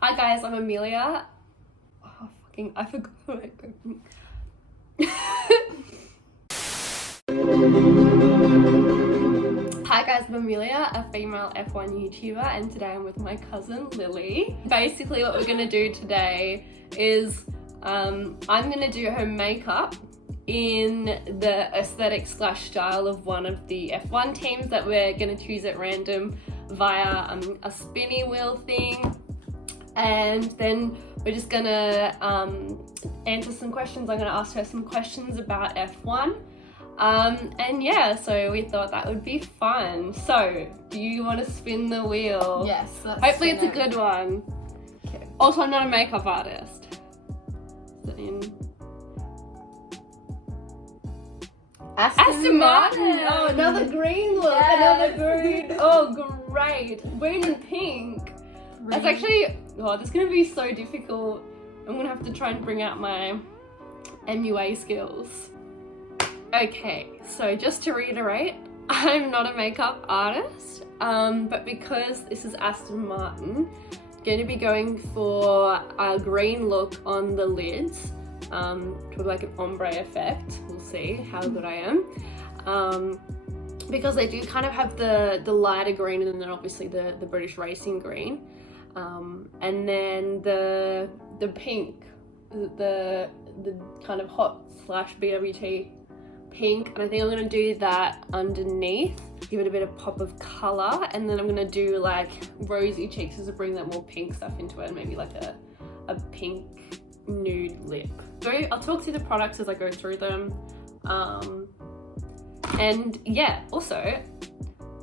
Hi guys, I'm Amelia. Oh, fucking, I forgot who I Hi guys, I'm Melia, a female F1 YouTuber, and today I'm with my cousin Lily. Basically what we're gonna do today is I'm gonna do her makeup in the aesthetic / style of one of the F1 teams that we're gonna choose at random via a spinny wheel thing. And then we're just gonna answer some questions. I'm gonna ask her some questions about F1. And yeah, so we thought that would be fun. So, do you want to spin the wheel? Yes. Hopefully it's a good one. Okay. Also, I'm not a makeup artist. Is it in? Aston Martin! Oh, another green look. Yes. Another green. Oh, great. Green and pink. That's actually, oh, this is going to be so difficult. I'm going to have to try and bring out my MUA skills. Okay, so just to reiterate, I'm not a makeup artist, but because this is Aston Martin, I'm going to be going for a green look on the lids, to like an ombre effect. We'll see how good I am. Because they do kind of have the lighter green and then obviously the British racing green. And then the pink, the kind of hot / BWT pink, and I think I'm going to do that underneath, give it a bit of pop of colour, and then I'm going to do like rosy cheeks to bring that more pink stuff into it, and maybe like a pink nude lip. So I'll talk through the products as I go through them. And yeah, also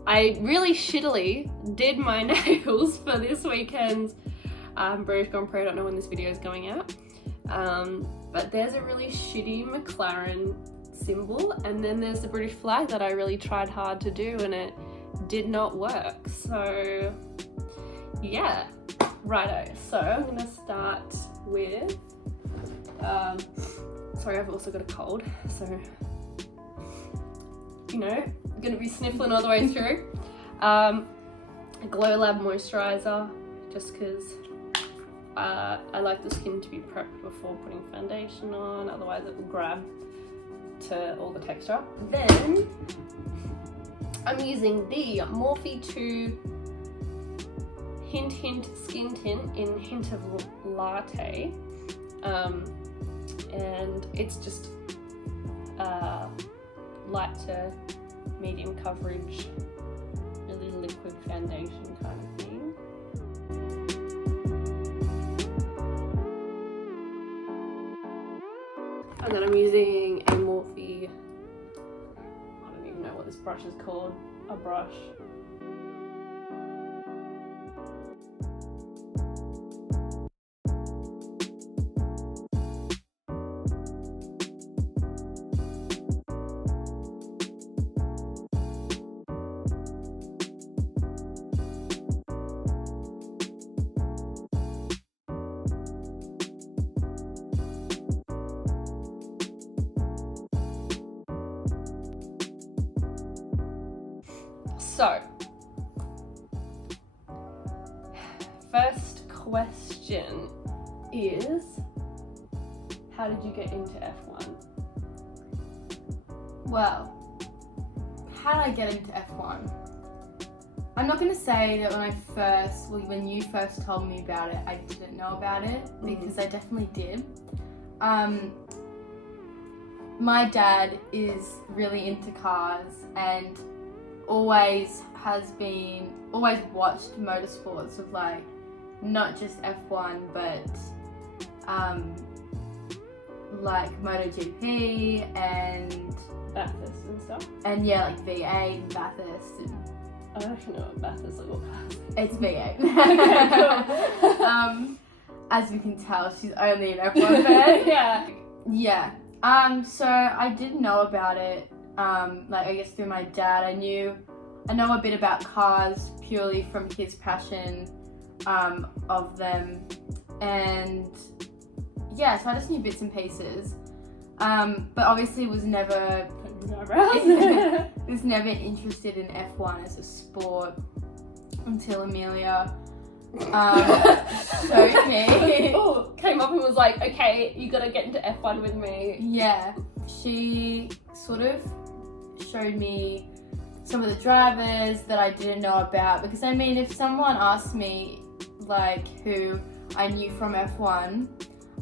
I really shittily did my nails for this weekend's British Grand Prix. I don't know when this video is going out, but there's a really shitty McLaren symbol, and then there's the British flag that I really tried hard to do and it did not work. So yeah, righto. So I'm gonna start with sorry, I've also got a cold, so you know, I'm gonna be sniffling all the way through. A Glow Lab moisturizer, just because I like the skin to be prepped before putting foundation on, otherwise it will grab to all the texture. Then I'm using the Morphe 2 Hint Skin Tint in Hint of Latte, and it's just light to medium coverage, really liquid foundation kind of thing. And then I'm using a Morphe, I don't even know what this brush is called, a brush. So, first question is, how did you get into F1? Well, how did I get into F1? I'm not going to say that when you first told me about it, I didn't know about it, because I definitely did. My dad is really into cars and always watched motorsports of like not just F1 but like MotoGP and Bathurst and stuff. And yeah, like V8 and Bathurst. And I don't actually know what Bathurst is. It's V8. Okay, cool. As you can tell, she's only an F1 fan. Yeah. So I did know about it. Like I guess through my dad. I know a bit about cars purely from his passion of them, and yeah, so I just knew bits and pieces. But obviously was never interested in F1 as a sport. until Amelia showed me. Oh, came up and was like, okay, you gotta get into F1 with me. Yeah, she sort of showed me some of the drivers that I didn't know about, because I mean, if someone asked me like who I knew from F1,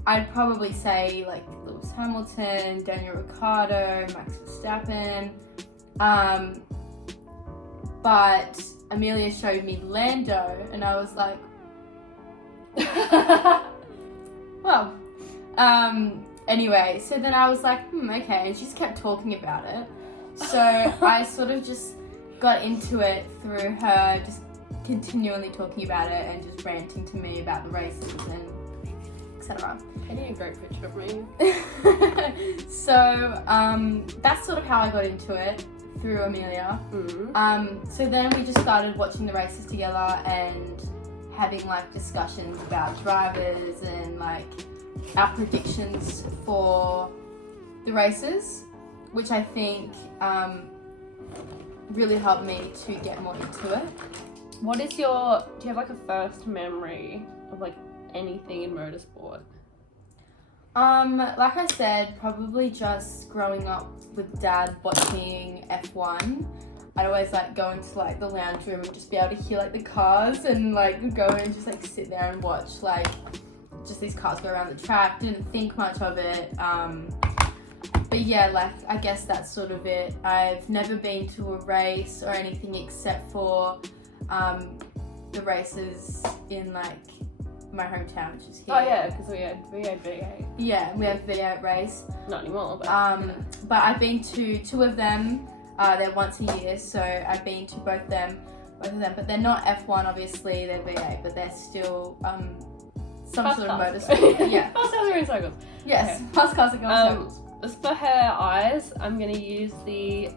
I'd probably say like Lewis Hamilton, Daniel Ricciardo, Max Verstappen, but Amelia showed me Lando and I was like, well, anyway, so then I was like, okay, and she just kept talking about it. So I sort of just got into it through her just continually talking about it and just ranting to me about the races and etc. I need a great picture of me. So that's sort of how I got into it, through Amelia. So then we just started watching the races together and having like discussions about drivers and like our predictions for the races, which I think really helped me to get more into it. What is do you have like a first memory of like anything in motorsport? Like I said, probably just growing up with Dad watching F1. I'd always like go into like the lounge room and just be able to hear like the cars and like go and just like sit there and watch like just these cars go around the track. Didn't think much of it. But yeah, like I guess that's sort of it. I've never been to a race or anything except for the races in like my hometown, which is here. Oh yeah, because we had V8. Yeah, we have V8 race. Not anymore, but but I've been to two of them. They're once a year, so I've been to both of them. But they're not F1, obviously. They're V8, but they're still some fast sort of cars. motorsport. Yeah, fast cars are in circles. yes, Okay. fast cars are going circles. As for her eyes, I'm gonna use the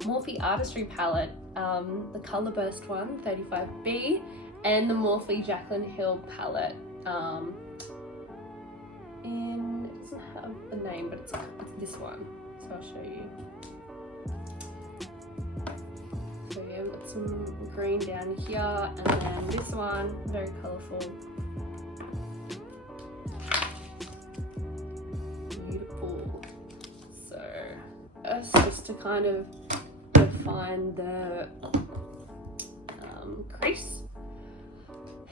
Morphe Artistry palette, the Colour Burst one, 35B, and the Morphe Jaclyn Hill palette. It doesn't have the name, but it's this one. So I'll show you. So yeah, we've got some green down here, and then this one, very colourful. Beautiful. So that's just to kind of define the crease.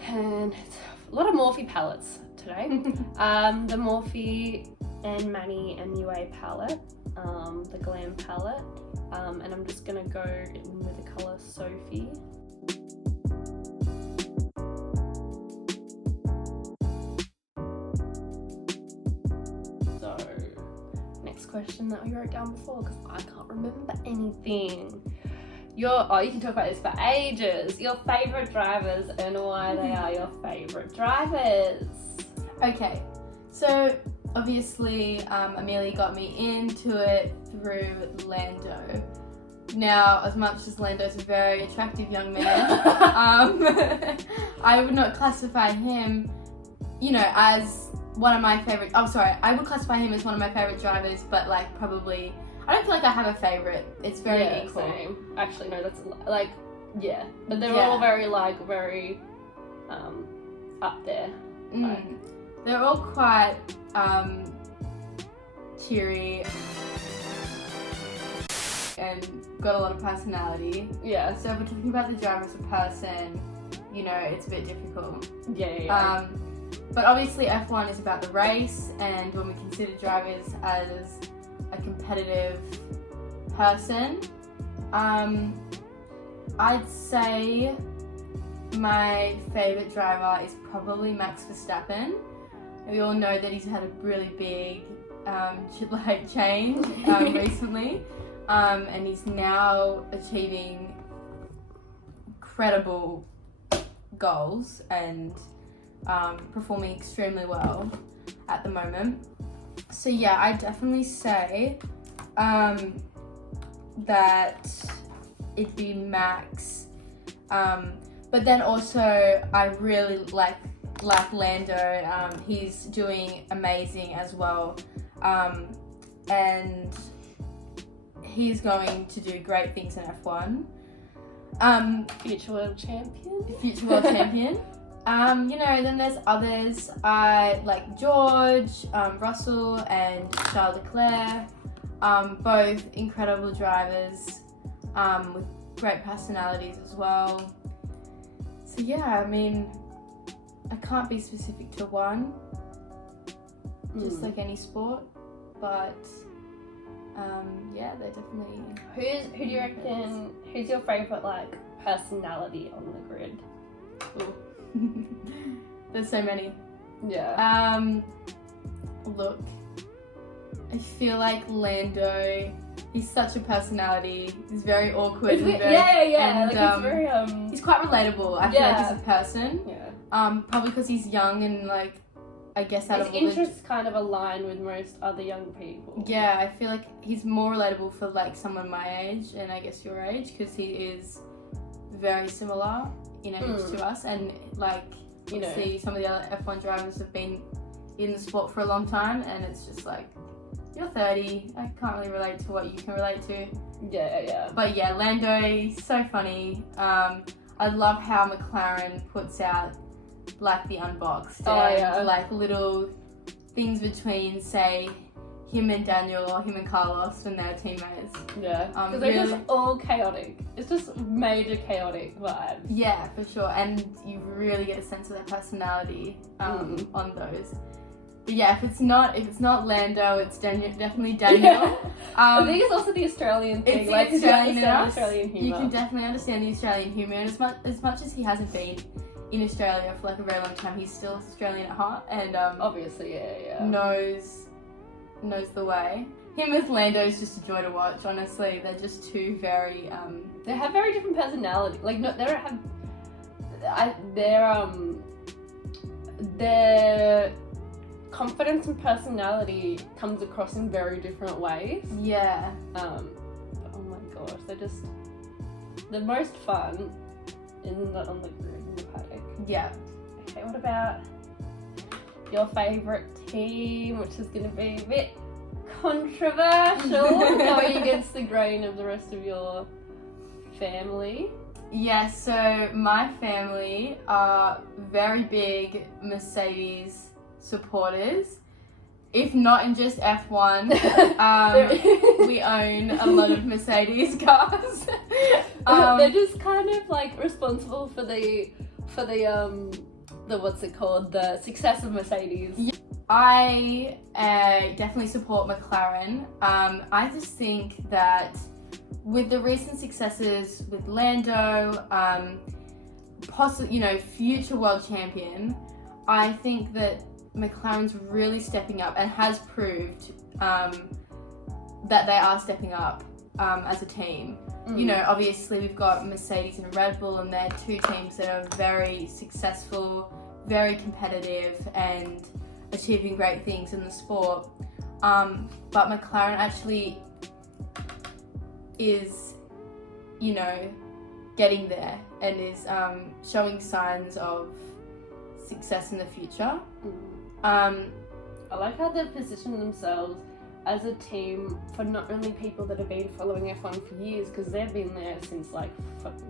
And it's a lot of Morphe palettes today. The Morphe and Manny MUA palette, the Glam palette, and I'm just gonna go in with the colour Sophie. So, next question that we wrote down before, because I can't remember anything. You can talk about this for ages. Your favourite drivers and why they are your favourite drivers. Okay, so obviously Amelia got me into it through Lando. Now, as much as Lando's a very attractive young man, I would not classify him, as one of my favourite. Oh, sorry, I would classify him as one of my favourite drivers, but like probably. I don't feel like I have a favourite. It's very equal. Same. Actually, no, that's like, yeah. But they're all very up there. Like. They're all quite cheery and got a lot of personality. Yeah. So if we're talking about the driver as a person, it's a bit difficult. Yeah. But obviously F1 is about the race, and when we consider drivers as a competitive person, I'd say my favourite driver is probably Max Verstappen. We all know that he's had a really big change recently, and he's now achieving incredible goals and performing extremely well at the moment. So yeah, I definitely say that it'd be Max, but then also I really like Lando. He's doing amazing as well, and he's going to do great things in F1. Future world champion. Future world champion. Then there's others. I like George, Russell, and Charles Leclerc. Both incredible drivers, with great personalities as well. So yeah, I mean, I can't be specific to one, just like any sport, but they definitely. Who do you reckon? Who's your favorite like personality on the grid? There's so many. Yeah. Look, I feel like Lando. He's such a personality. He's very awkward. And very, And, like, it's very He's quite relatable. I feel like as a person. Yeah. Probably because he's young and like, I guess out his of all interests kind of align with most other young people. Yeah, I feel like he's more relatable for like someone my age and I guess your age, because he is very similar in age to us, and like see some of the other F1 drivers have been in the sport for a long time, and it's just like, you're 30, I can't really relate to what you can relate to. Yeah. But yeah, Lando, he's so funny. I love how McLaren puts out like the unboxed and like little things between, say, him and Daniel or him and Carlos when they're teammates. Yeah, because they're just all chaotic. It's just major chaotic vibes. Yeah, for sure, and you really get a sense of their personality on those. But yeah, if it's not Lando, it's definitely Daniel. Yeah. I think it's also the Australian thing. It's like, Australian humour. You can definitely understand the Australian humour, and as much as he hasn't been in Australia for like a very long time, he's still Australian at heart, and obviously, knows the way. Him with Lando is just a joy to watch. Honestly, they're just two very They have very different personality. Like, no, they don't have. Their confidence and personality comes across in very different ways. Yeah. But oh my gosh, they're just the most fun on the paddock. Yeah. Okay, what about your favourite team, which is going to be a bit controversial, going against the grain of the rest of your family? Yeah, so my family are very big Mercedes supporters. If not in just F1, we own a lot of Mercedes cars. They're just kind of like responsible for the what's it called? The success of Mercedes. Yeah. I definitely support McLaren. I just think that with the recent successes with Lando, future world champion, I think that McLaren's really stepping up and has proved that they are stepping up as a team. Obviously we've got Mercedes and Red Bull, and they're two teams that are very successful, very competitive, and achieving great things in the sport. But McLaren actually is, getting there and is showing signs of success in the future. I like how they've positioned themselves as a team for not only people that have been following F1 for years, because they've been there since like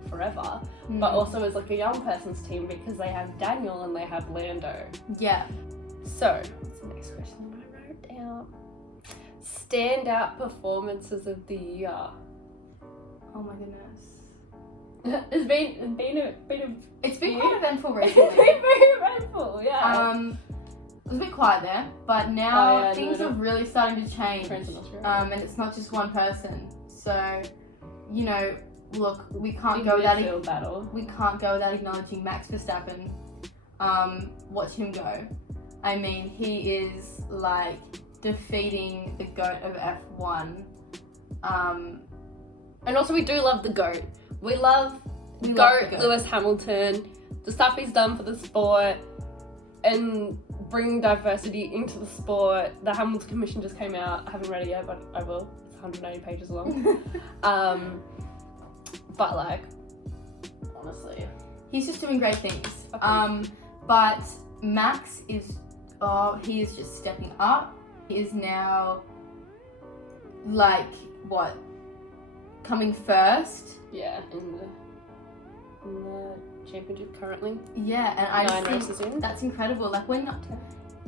forever, but also as like a young person's team, because they have Daniel and they have Lando. Yeah. So, what's the next question that I wrote down? Standout performances of the year. Oh my goodness. It's been quite eventful recently. It's been very eventful, yeah. It was a bit quiet there, but now things are really starting to change. And it's not just one person. So, look, we can't go without acknowledging Max Verstappen. Watch him go. I mean, he is like defeating the GOAT of F1. And also we do love the GOAT. We love GOAT Lewis Hamilton, the stuff he's done for the sport, and bringing diversity into the sport. The Hamilton Commission just came out. I haven't read it yet, but I will. It's 190 pages long. But like, honestly, he's just doing great things. But Max is, he is just stepping up. He is now like coming first. Yeah, in the championship currently. Yeah, and I 9 just races think in. that's incredible. Like when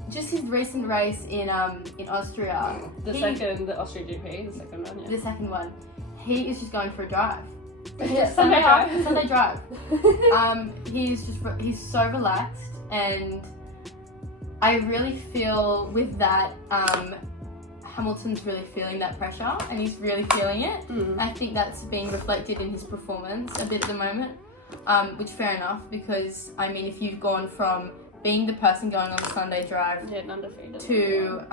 just his recent race in Austria, The Austria GP, the second one, yeah. the second one, he is just going for a drive. Yeah, Sunday drive. Sunday drive. He's so relaxed, and I really feel with that, Hamilton's really feeling that pressure, and he's really feeling it. I think that's being reflected in his performance a bit at the moment, which fair enough, because I mean, if you've gone from being the person going on the Sunday drive to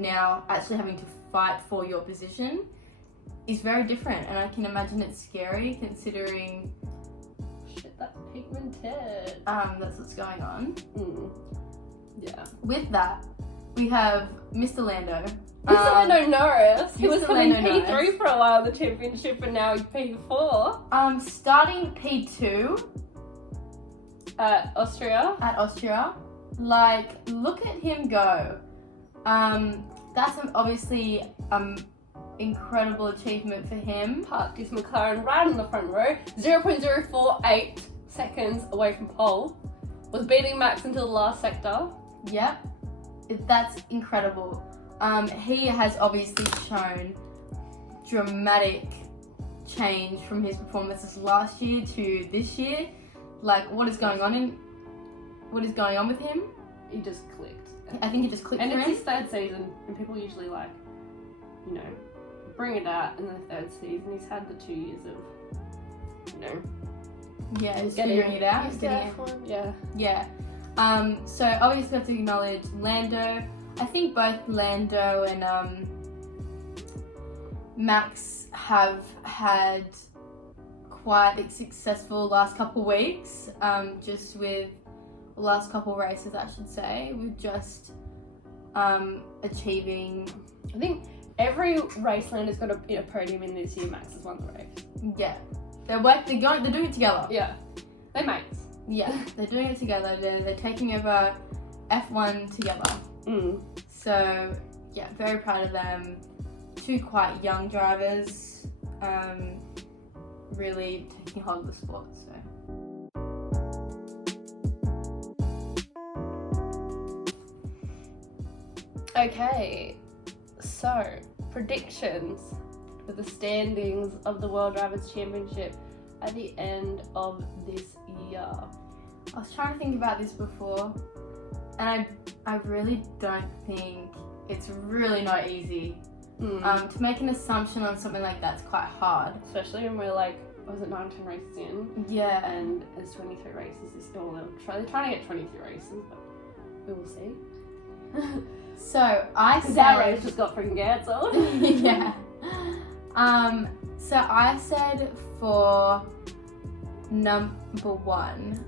now actually having to fight for your position is very different, and I can imagine it's scary considering shit, that's pigmented. That's what's going on. Yeah. With that, we have Mr. Lando. Mr. Lando Norris. He was Mr. coming Lando P3 Norris. for a while in the championship, and now he's P4. Starting P2 At Austria. Like, look at him go. That's obviously incredible achievement for him. Parked his McLaren right in the front row. 0.048 seconds away from pole. Was beating Max until the last sector. Yep, that's incredible. He has obviously shown dramatic change from his performances last year to this year. Like, what is going on with him? He just clicked. I think he just clicked And for it's him. his third season, and people usually bring it out in the third season. He's had the 2 years of, Yeah, just figuring it out. Yeah. So obviously have to acknowledge Lando. I think both Lando and Max have had quite a successful last couple of weeks, just with the last couple of races, I should say, with just achieving. I think every race Lando's got a podium in this year. Max has won the race. Yeah, they're doing it together. Yeah, they're mates. Yeah, they're doing it together. They're taking over F1 together. So yeah, very proud of them. Two quite young drivers, really taking hold of the sport. So. Okay, so predictions for the standings of the World Drivers' Championship at the end of this year. I was trying to think about this before, and I really don't think it's really not easy. To make an assumption on something like that's quite hard. Especially when we're was it 19 races in? Yeah. And there's 23 races. They're trying to get 23 races, but we will see. So I said that race just got freaking cancelled. Yeah. So I said for number 1,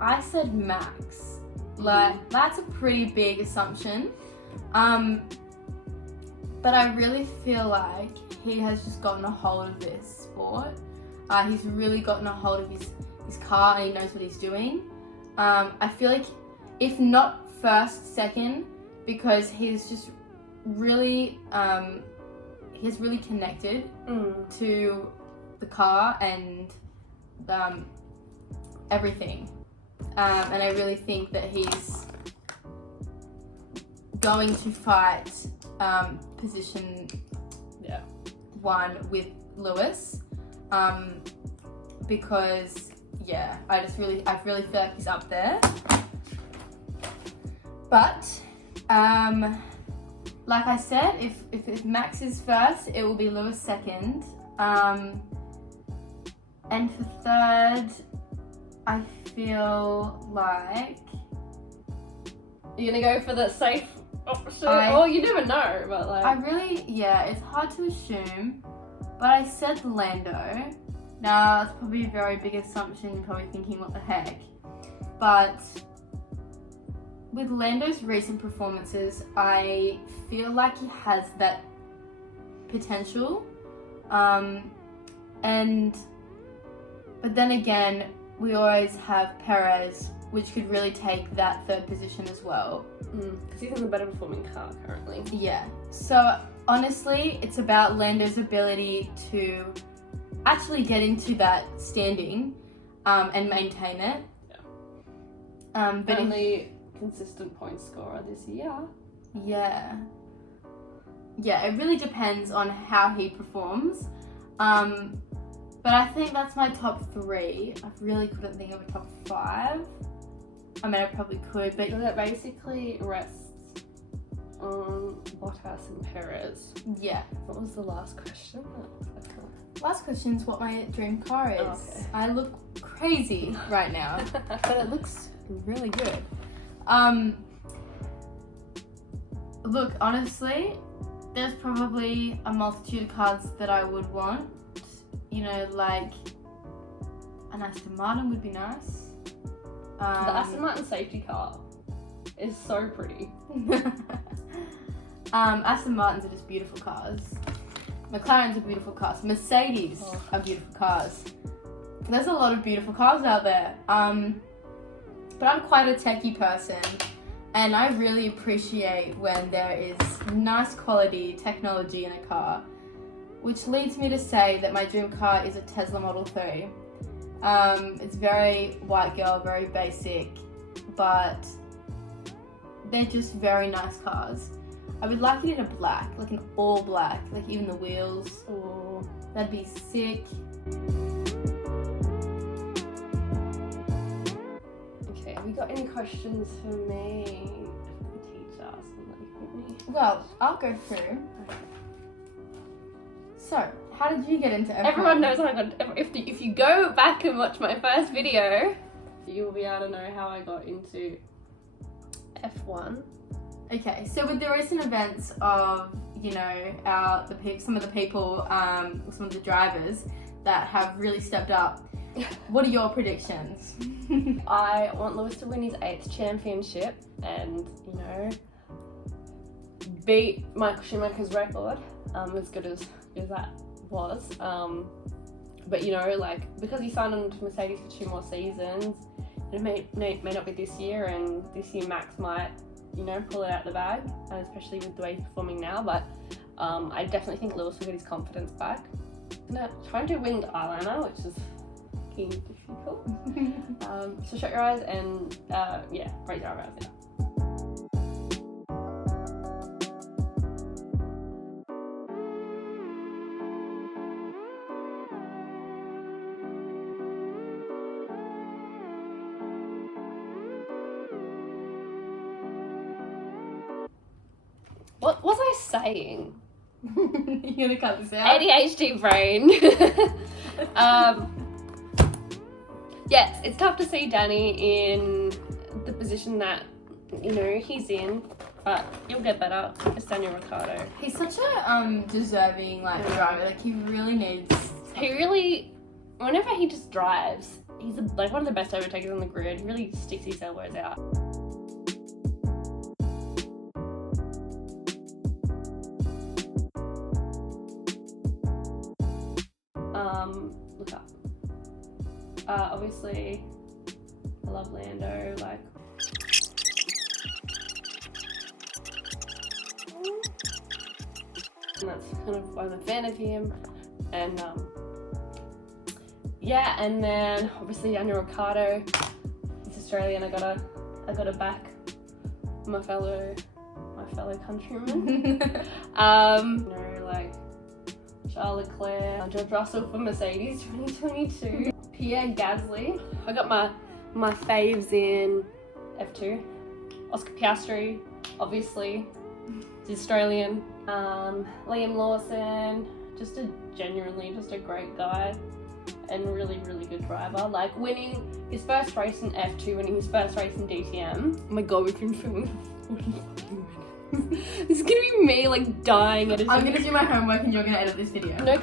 I said Max. Like, that's a pretty big assumption. But I really feel like he has just gotten a hold of this sport. He's really gotten a hold of his car, and he knows what he's doing. I feel like, if not first, second, because he's just really, he's really connected to the car and everything. And I really think that he's going to fight position 1 with Lewis, because I really feel like he's up there. But like I said, if Max is first, it will be Lewis second, and for third, I feel like you're gonna go for the safe option. You never know, but it's hard to assume, but I said Lando. Now, that's probably a very big assumption. You're probably thinking, what the heck? But with Lando's recent performances, I feel like he has that potential. But then again, we always have Perez, which could really take that third position as well. Because he's in the better performing car currently. Yeah. So honestly, it's about Lando's ability to actually get into that standing. and maintain it. But only consistent point scorer this year. Yeah, it really depends on how he performs. But I think that's my top 3. I really couldn't think of a top 5. I mean, I probably could, but that basically rests on Bottas and Perez. Yeah. What was the last question? Last question is what my dream car is. Oh, okay. I look crazy right now, but it looks really good. Look, honestly, there's probably a multitude of cars that I would want. You know, like an Aston Martin would be nice. The Aston Martin safety car is so pretty. Aston Martins are just beautiful cars. McLarens are beautiful cars. Mercedes are beautiful cars. There's a lot of beautiful cars out there. But I'm quite a techie person, and I really appreciate when there is nice quality technology in a car, which leads me to say that my dream car is a Tesla Model 3. It's very white girl, very basic, but they're just very nice cars. I would like it in a black, like an all black, like even the wheels. Oh, that'd be sick. Okay, have you got any questions for me? Teach us. Well, I'll go through. So, how did you get into F1? Everyone knows how I got. If you go back and watch my first video, you'll be able to know how I got into F1. Okay, so with the recent events of, you know, some of the people, some of the drivers that have really stepped up, what are your predictions? I want Lewis to win his 8th championship and, you know, beat Michael Schumacher's record, as good as that was. But, you know, like, because he signed on to Mercedes for 2 more seasons, it may not be this year, and this year Max might, you know, pull it out the bag, especially with the way he's performing now. But I definitely think Lewis will get his confidence back. I'm gonna try and do winged eyeliner, which is fucking difficult. So shut your eyes and yeah, raise your eyebrows. Yeah. What was I saying? You're gonna cut this out? ADHD brain. Yes, it's tough to see Danny in the position that, you know, he's in, but you'll get better. It's Daniel Ricciardo. He's such a deserving driver. Like, he really needs. Whenever he just drives, he's like one of the best overtakers on the grid. He really sticks his elbows out. Look up. Obviously, I love Lando, like. And that's kind of why I'm a fan of him. And yeah, and then obviously Daniel Ricciardo. He's Australian. I gotta back my fellow countrymen. You know, like Charles Leclerc, George Russell for Mercedes 2022. Pierre Gasly. I got my faves in F2. Oscar Piastri, obviously. He's Australian. Liam Lawson, just a great guy and really, really good driver. Like, winning his first race in F2, winning his first race in DTM. Oh my god, we've been filming for 40 fucking minutes. This is gonna be me, like, dying at I'm gonna do my homework and you're gonna edit this video. No.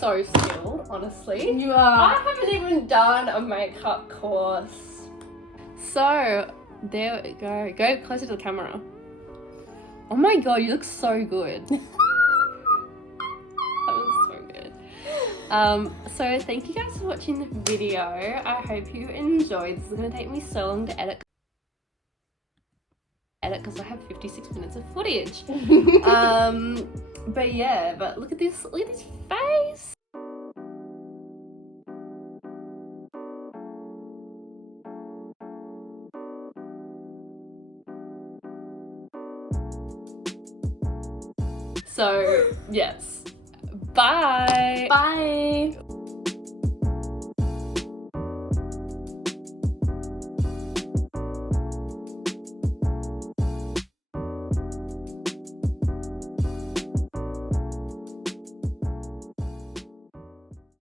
so skilled, honestly. You I are. haven't even done a makeup course. So, there we go. Go closer to the camera. Oh my god, you look so good. That was so good. So thank you guys for watching the video. I hope you enjoyed. This is going to take me so long to edit because I have 56 minutes of footage. But yeah, but look at this face. So yes, bye. Bye.